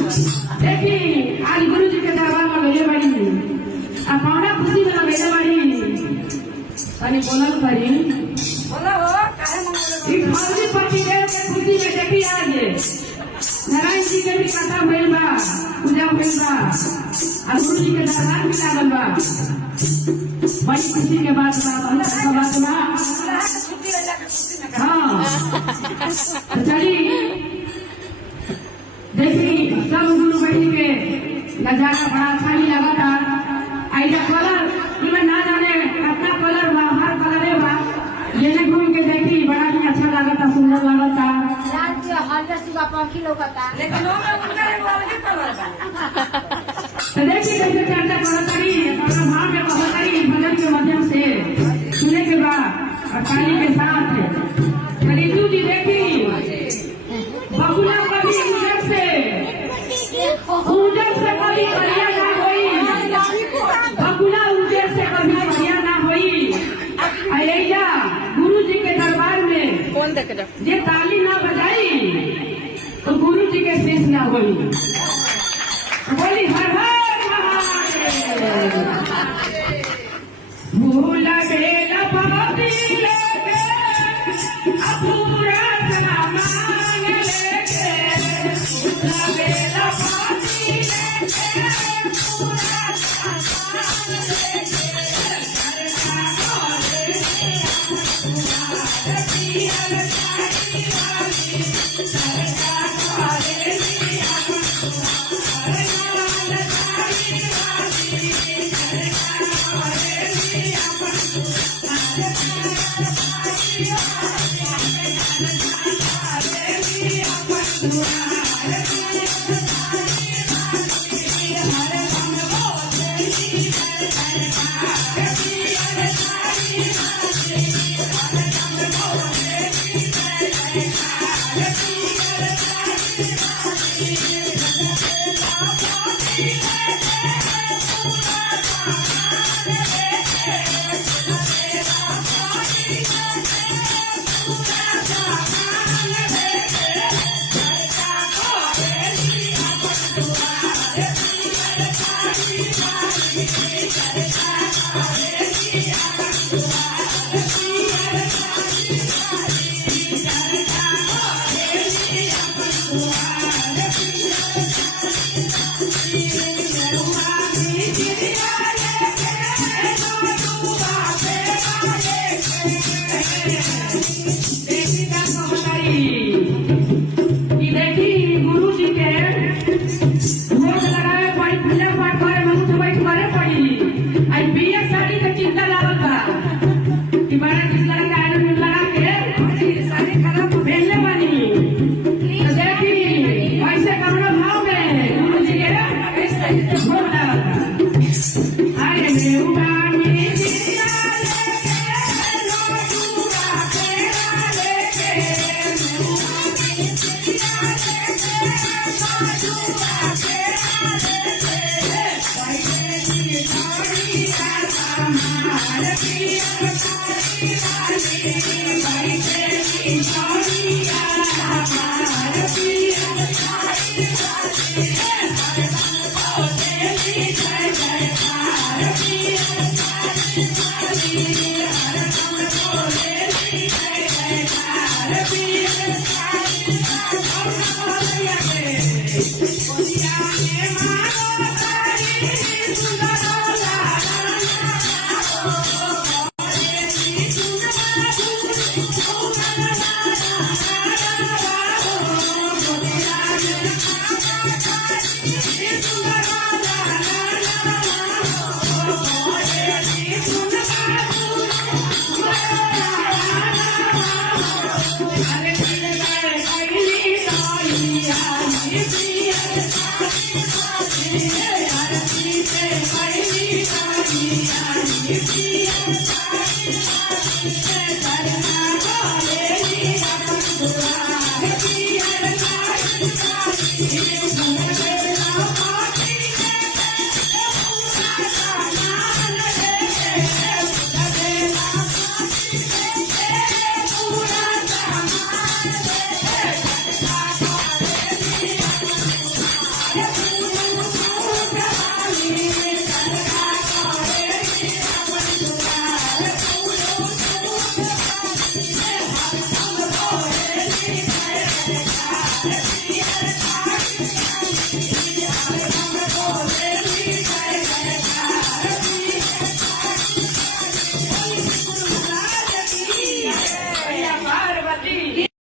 देखी आज गुरु जी के दरबार में गए बड़ी अपना खुशी में गए बड़ी अरे बोलल पड़ी बोला हो काहे मंगल एक भौजी पति देव के खुशी में देखी आज नारायण जी के भी कथा भइल बा पूजा भइल बा और गुरु जी के दरबार में लागल बा बड़ी खुशी के बात बा बहुत अच्छा बात बा छुट्टी वाला के खुशी में हाँ तो चली देखी सब गुरु बहन के नजारा बड़ा अच्छा ही लगा था ऐसा कलर इवन ना जाने अपना कलर बा हर कलर बा ये घूम के देखी बड़ा ही अच्छा लगा था सुंदर लगा था राज्य हल्का सुगा पंखी लोगता लेकिन वो में उनका वाला के कलर बा तो देखी कैसे चर्चा करत रही अपना भाव में कहत रही भजन के माध्यम से सुने के बाद और पानी के साथ खरीदू जी देखी बबुला कभी उजर से कभी बढ़िया ना होई बबुला उजर से कभी बढ़िया ना होई अय्या गुरु जी के दरबार में कौन देख रहा ये ताली ना बजाई तो गुरु जी के शेष ना होई बोली हर हर महादेव भूल बेला भक्ति लेके अपूरा सामान लेके भूल बेला भक्ति लेके अपूरा सामान लेके Happy